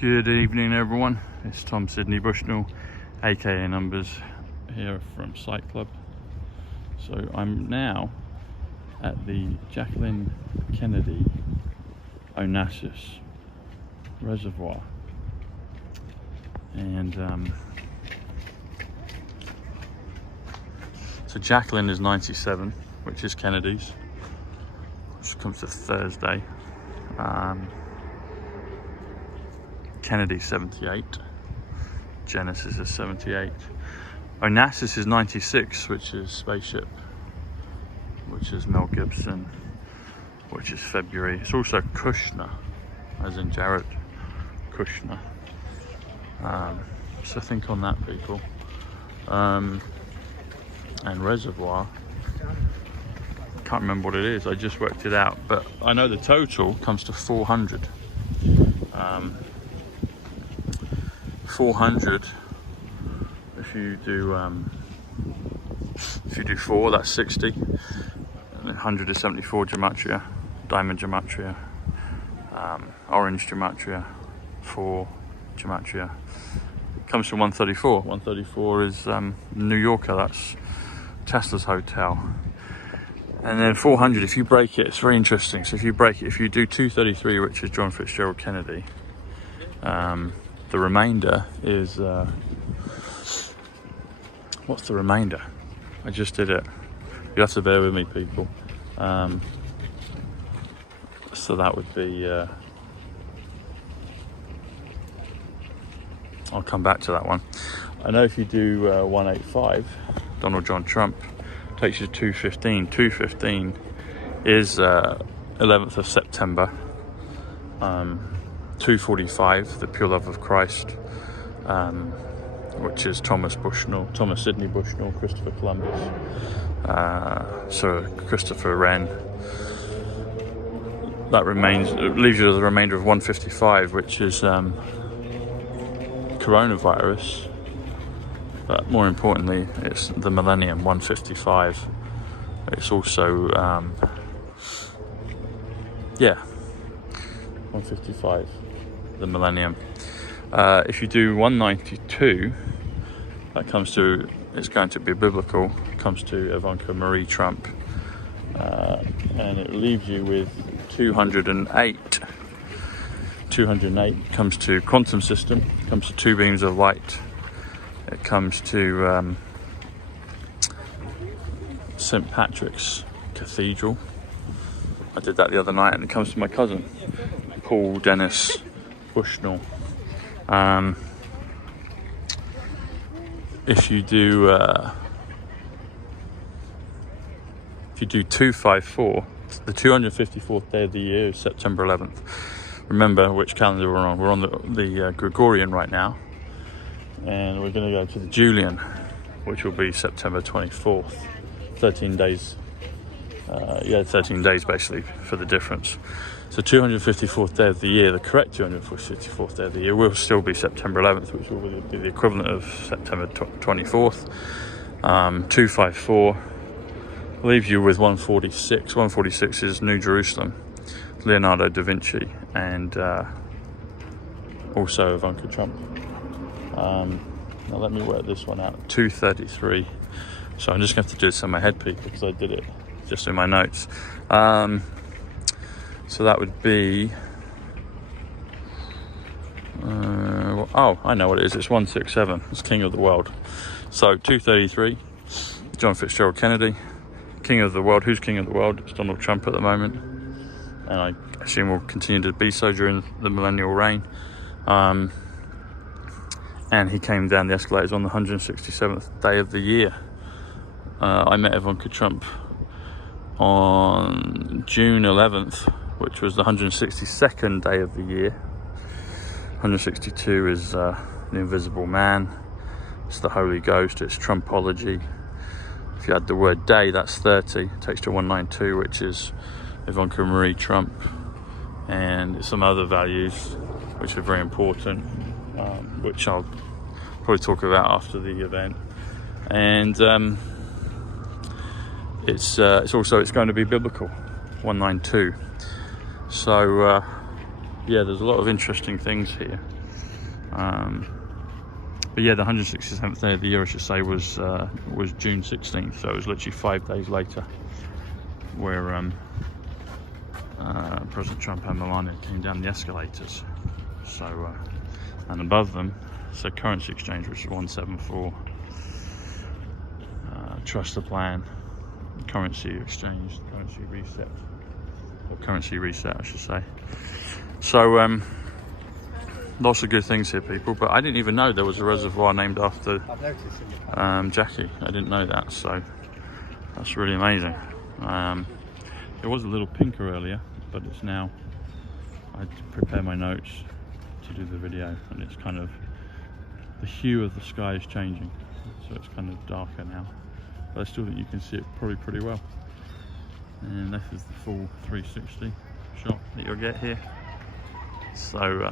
Good evening everyone, it's Tom Sydney Bushnell aka Numbers here from Sight Club. So I'm now at the Jacqueline Kennedy Onassis Reservoir, and so Jacqueline is 97, which is Kennedy's, which comes to Thursday. Kennedy 78, Genesis is 78, Onassis is 96, which is Spaceship, which is Mel Gibson, which is February. It's also Kushner, as in Jared Kushner. So think on that, people. And Reservoir, can't remember what it is, I just worked it out, but I know the total comes to 400. 400, if you do 4, that's 60, and 100 is 74 gematria, diamond gematria, orange gematria, 4 gematria. It comes to 134. 134 is New Yorker, that's Tesla's hotel. And then 400, if you break it, it's very interesting. So if you break it, if you do 233, which is John Fitzgerald Kennedy, the remainder is, what's the remainder? I just did it. You have to bear with me, people. So that would be, I'll come back to that one. I know if you do 185, Donald John Trump, takes you to 215. 215 is 11th of September. 245, the Pure Love of Christ, which is Thomas Sydney Bushnell, Christopher Columbus, Sir Christopher Wren. That leaves you with the remainder of 155, which is coronavirus. But more importantly, it's the millennium, 155. It's also, 155, the millennium. If you do 192, that comes to, it's going to be biblical, comes to Ivanka Marie Trump, and it leaves you with 208. 208 comes to quantum system, comes to 2 beams of light. It comes to St. Patrick's Cathedral. I did that the other night, and it comes to my cousin, Paul Dennis Bushnell. If you do 254, the 254th day of the year is September 11th. Remember which calendar we're on. We're on the Gregorian right now, and we're going to go to the Julian, which will be September 24th. 13 days. 13 days basically for the difference. So 254th day of the year, the correct 254th day of the year will still be September 11th, which will be the equivalent of September 24th. 254 leaves you with 146. 146 is New Jerusalem, Leonardo da Vinci, and also Ivanka Trump. Now let me work this one out. 233. So I'm just going to have to do this in my head, people, because I did it just in my notes. So that would be, oh, I know what it is. It's 167. It's King of the World. So 233, John Fitzgerald Kennedy, King of the World. Who's King of the World? It's Donald Trump at the moment, and I assume will continue to be so during the millennial reign. And he came down the escalators on the 167th day of the year. I met Ivanka Trump on June 11th, which was the 162nd day of the year. 162 is the Invisible Man. It's the Holy Ghost. It's Trumpology. If you add the word day, that's 30. It takes to 192, which is Ivanka Marie Trump, and some other values which are very important, which I'll probably talk about after the event. And it's going to be biblical, 192. So yeah, there's a lot of interesting things here. But yeah, the 167th day of the year, I should say, was June 16th. So it was literally 5 days later where President Trump and Melania came down the escalators. So, and above them, so currency exchange, which is 174. Trust the plan, currency exchange, currency reset, or currency reset, I should say. So, lots of good things here, people. But I didn't even know there was a reservoir named after Jackie. I didn't know that, so that's really amazing. It was a little pinker earlier, but it's now, I had to prepare my notes to do the video, and it's kind of, the hue of the sky is changing, so it's kind of darker now, but I still think you can see it probably pretty well. And this is the full 360 shot that you'll get here. So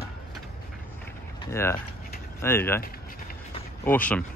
yeah, there you go. Awesome.